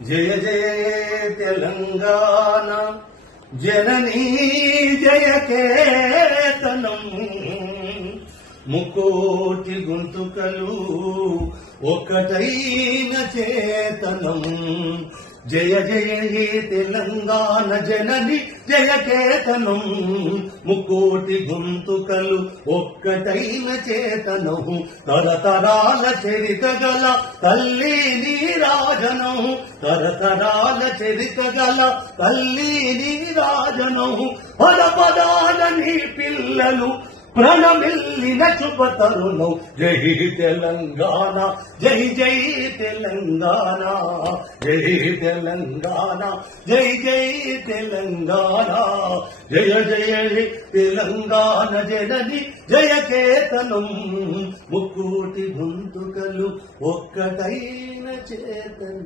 జయ జయ తెలంగాణ జననీ జయ కేతనం ముకోటి గొంతుకలు ఒకటైన చేతనం జయ జయ హే తెలంగాణ జనని జయ కేతనం ముకోటి గొంతుకలు ఒక్కటైన చేతనం తరతరాల చరిత గల తల్లి నీరాజనం తరతరాల చరిత గల తల్లి నీరాజనం పద పదాల నీ పిల్లలు ప్రణమిల్లిన శుభతరుణం జై తెలంగాణ జై జై తెలంగాణ జై తెలంగాణ జై జై తెలంగాణ జయ జయ తెలంగాణ జనని జయ కేతనం ముక్కోటి గొంతుకలు ఒక్కటైన చేతనం.